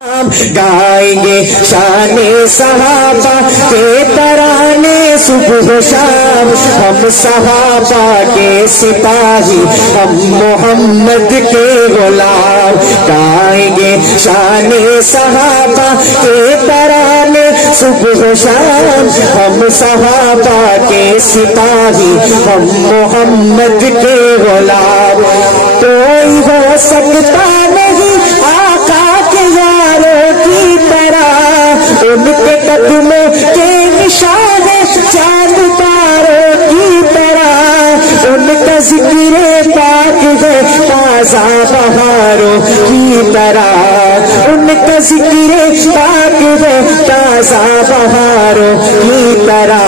گائیں گے شان صحابہ کے ترانے صبح و شام، ہم صحابہ کے سپاہی، ہم محمد کے غلام۔ گائیں گے شان صحابہ کے ترانے صبح و شام، ہم صحابہ کے سپاہی، ہم محمد کے غلام۔ کوئی ہو سکتا نہیں آقا کے یاروں کی طرح، ان کے قدموں کے نشان چاند تاروں کی طرح، ان کا ذکر پاک ہے تازہ بہاروں کی طرح، ان کا ذکر پاک ہے تازہ بہاروں کی طرح۔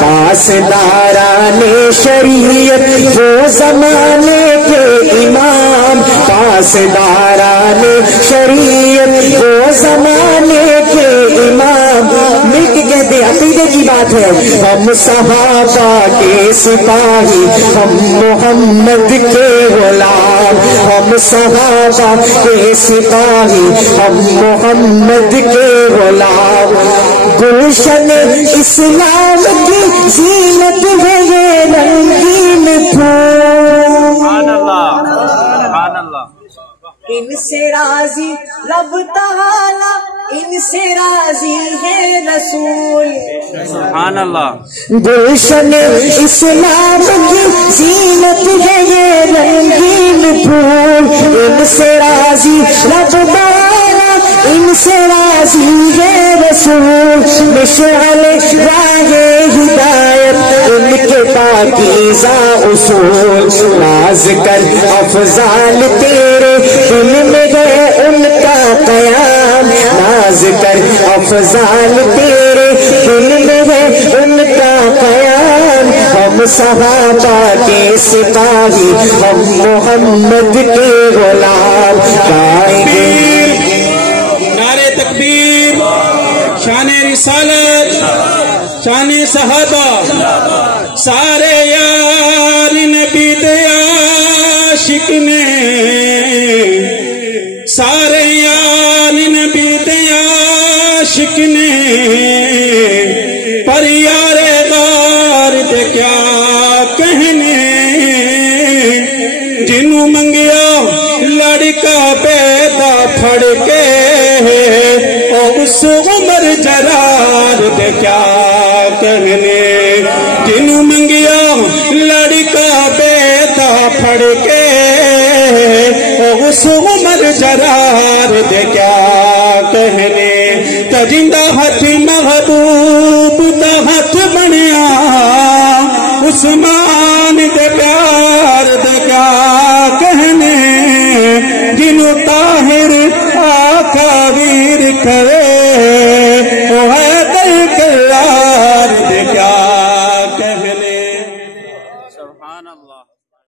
پاسداران شریعت وہ زمانے کے امام، پاسداران شریعت وہ زمانے کے امام۔ مل کے کہتے عقیدے کی بات ہے، ہم صحابہ کے سپاہی، ہم محمد کے غلام۔ ہم صحابہ کے سپاہی، ہم محمد کے غلام۔ گلشن اسلام کی زینت ہے یہ رنگین پھول، سبحان اللہ سبحان اللہ۔ ان سے راضی رب تعالی، ان سے راضی ہے رسول، سبحان اللہ۔ گلشن اسلام کی زینت ہے یہ رنگین پھول، ان سے راضی رب تعالی، ان سے راضی ہے رسول۔ مشعل راہ ہدایت ان کے پاکیزہ اصول، ناز کر افضال تیرے دل میں ہے ان کا قیام، ناز کر افضال تیرے دل میں ہے ان کا قیام۔ ہم صحابہ کے سپاہی، ہم محمد کے غلام۔ گائیں گے نعرے تکبیر، شان رسالت، شان صحابہ، سارے یار نبی دے عاشق نے، سارے یار نبی دے عاشق نے، پر یار غار دے کیا کہنے، جنوں منگیا لڑکا پیدا پھڑ کے، اس عمر جرار دے کیا کہنے، جنوں منگیا لڑکا پیدا پھڑ کے، اس عمر جرار دے کیا کہنے۔ تجندہ ہاتھ محبوب دا ہاتھ بنیا، عثمان دے پیار دے کیا کہنے، جنوں تاہ